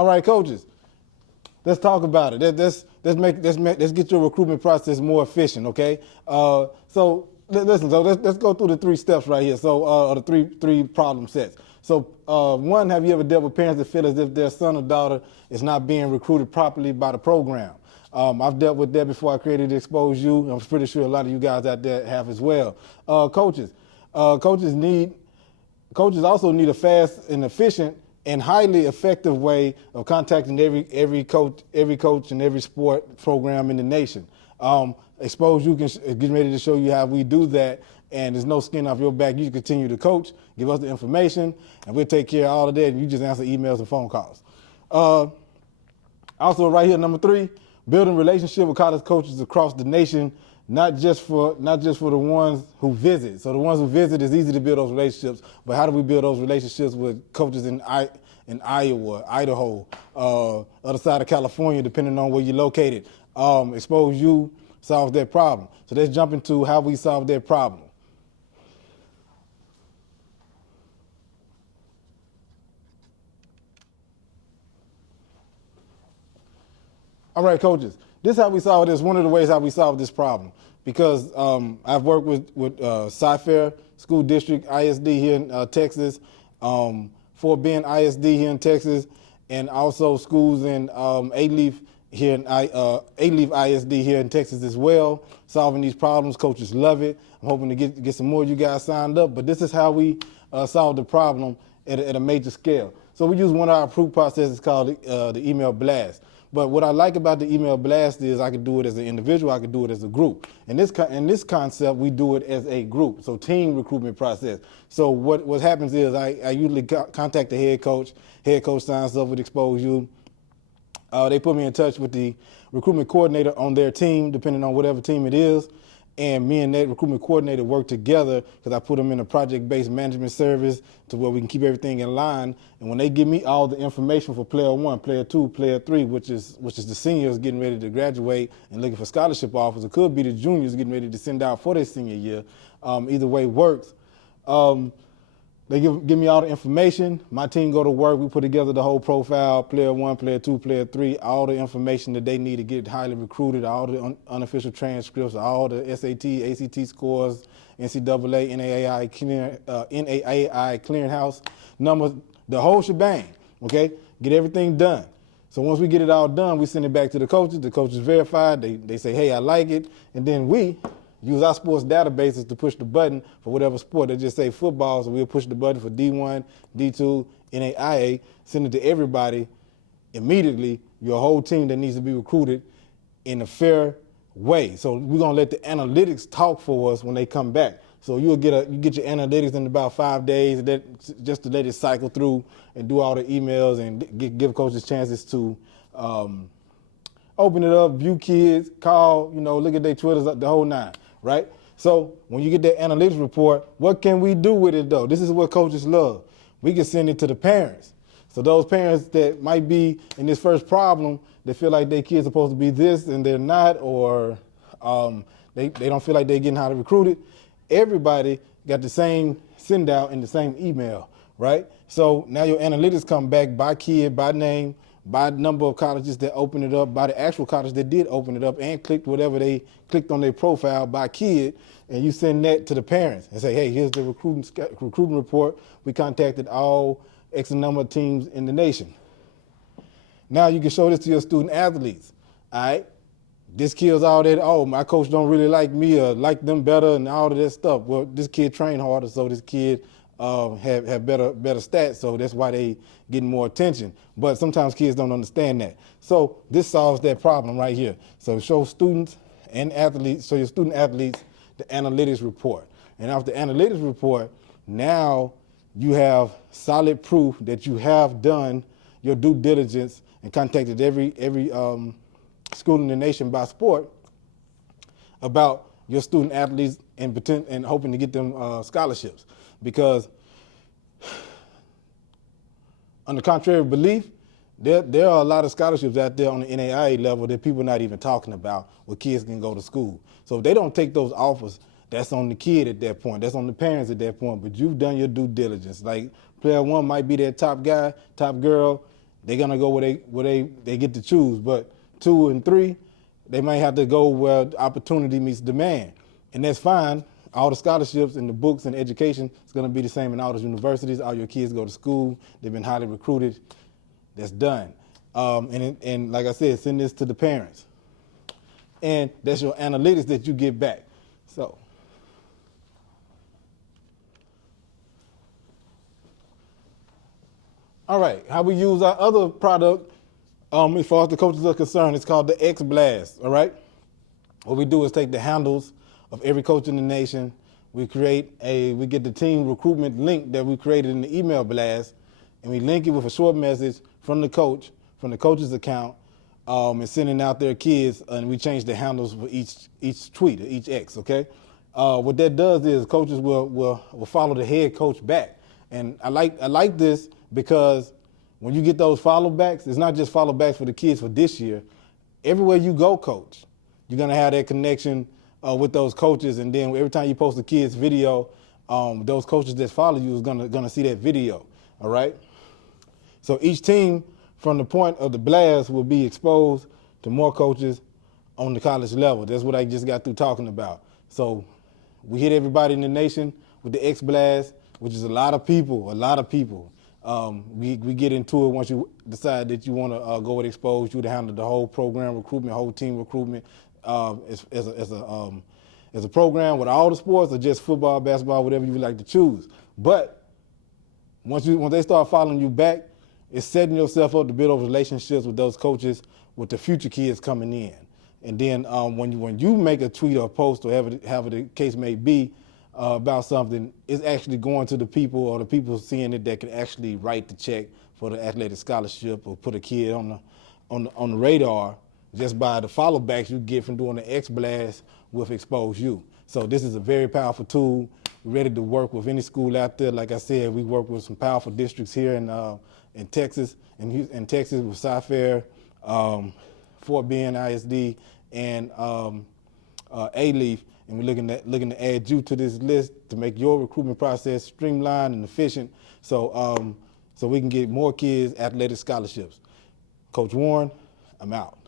All right, coaches, let's talk about it. Let's get your recruitment process more efficient, okay? Listen, so let's go through the 3 steps right here. So, or the three problem sets. So, one, have you ever dealt with parents that feel as if their son or daughter is not being recruited properly by the program? I've dealt with that before I created Expose You. I'm pretty sure a lot of you guys out there have as well. Coaches also need a fast and efficient and highly effective way of contacting every coach and every sport program in the nation. Expose You is getting ready to show you how we do that, and there's no skin off your back. You continue to coach, give us the information, and we'll take care of all of that, and you just answer emails and phone calls. Also, right here, number 3, building relationship with college coaches across the nation, not just for the ones who visit. So the ones who visit, is easy to build those relationships, but how do we build those relationships with coaches in Iowa, Idaho, other side of California, depending on where you're located? Expose You solves that problem. So let's jump into how we solve that problem. All right, coaches, this is how we solve this. One of the ways how we solve this problem, because I've worked with Cy-Fair School District, ISD here in Texas, Fort Bend ISD here in Texas, and also schools in A-Leaf here in A-Leaf ISD here in Texas as well. Solving these problems, coaches love it. I'm hoping to get some more of you guys signed up, but this is how we solve the problem at a major scale. So we use one of our approved processes called the email blast. But what I like about the email blast is I can do it as an individual, I can do it as a group. In this concept, we do it as a group, so team recruitment process. So what happens is I usually contact the head coach signs up with Expose You. They put me in touch with the recruitment coordinator on their team, depending on whatever team it is. And me and that recruitment coordinator work together, because I put them in a project-based management service to where we can keep everything in line. And when they give me all the information for player 1, player 2, player 3, which is the seniors getting ready to graduate and looking for scholarship offers, it could be the juniors getting ready to send out for their senior year. Either way works. They give me all the information. My team go to work. We put together the whole profile, player 1, player 2, player 3, all the information that they need to get highly recruited, all the unofficial transcripts, all the SAT, ACT scores, NCAA, NAIA clearinghouse numbers, the whole shebang, okay? Get everything done. So once we get it all done, we send it back to the coaches verify, they say, hey, I like it, and then we use our sports databases to push the button for whatever sport. They just say football, so we'll push the button for D1, D2, NAIA, send it to everybody immediately, your whole team that needs to be recruited in a fair way. So we're gonna let the analytics talk for us when they come back. So you get your analytics in about 5 days, just to let it cycle through and do all the emails and give coaches chances to open it up, view kids, call, look at their Twitters, the whole 9. Right? So when you get that analytics report, what can we do with it though? This is what coaches love. We can send it to the parents. So those parents that might be in this first problem, they feel like their kid's supposed to be this and they're not, or they don't feel like they're getting highly recruited. Everybody got the same send out in the same email, right? So now your analytics come back by kid, by name, by the number of colleges that opened it up, by the actual college that did open it up and clicked whatever they clicked on their profile by kid, and you send that to the parents and say, hey, here's the recruiting report. We contacted all X number of teams in the nation. Now you can show this to your student athletes, all right? This kills all that, oh, my coach don't really like me or like them better and all of that stuff. Well, this kid trained harder, so this kid have better stats, so that's why they getting more attention. But sometimes kids don't understand that. So this solves that problem right here. So show students and athletes, so your student athletes, the analytics report. And after the analytics report, now you have solid proof that you have done your due diligence and contacted every school in the nation by sport about your student athletes and hoping to get them scholarships. Because on the contrary belief, there are a lot of scholarships out there on the NAIA level that people are not even talking about where kids can go to school. So if they don't take those offers, that's on the kid at that point. That's on the parents at that point. But you've done your due diligence. Like player 1 might be that top guy, top girl. they're gonna go where they get to choose. But 2 and 3, they might have to go where opportunity meets demand, and that's fine. All the scholarships and the books and education is going to be the same in all those universities. All your kids go to school. They've been highly recruited. That's done. And like I said, send this to the parents. And that's your analytics that you get back. So, all right, how we use our other product, as far as the coaches are concerned, it's called the X Blast, all right? What we do is take the handles of every coach in the nation. We get the team recruitment link that we created in the email blast, and we link it with a short message from the coach, from the coach's account, and sending out their kids, and we change the handles for each tweet, or each X, okay? What that does is coaches will follow the head coach back. And I like this because when you get those follow backs, it's not just follow backs for the kids for this year. Everywhere you go, coach, you're gonna have that connection with those coaches, and then every time you post a kid's video, those coaches that follow you is gonna see that video. All right. So each team from the point of the blast will be exposed to more coaches on the college level. That's what I just got through talking about. So we hit everybody in the nation with the X Blast, which is a lot of people. We get into it once you decide that you want to go with Expose, you to handle the whole program recruitment, whole team recruitment, as a program with all the sports, or just football, basketball, whatever you would like to choose. But once they start following you back, it's setting yourself up to build those relationships with those coaches, with the future kids coming in. And then when you make a tweet or a post or however the case may be about something, it's actually going to the people, or the people seeing it that can actually write the check for the athletic scholarship, or put a kid on the radar just by the follow backs you get from doing the X Blast with Expose You. So this is a very powerful tool. We're ready to work with any school out there. Like I said, we work with some powerful districts here in Texas, in Texas with Cy-Fair, Fort Bend ISD, and A-Leaf. And we're looking to add you to this list to make your recruitment process streamlined and efficient, so we can get more kids athletic scholarships. Coach Warren, I'm out.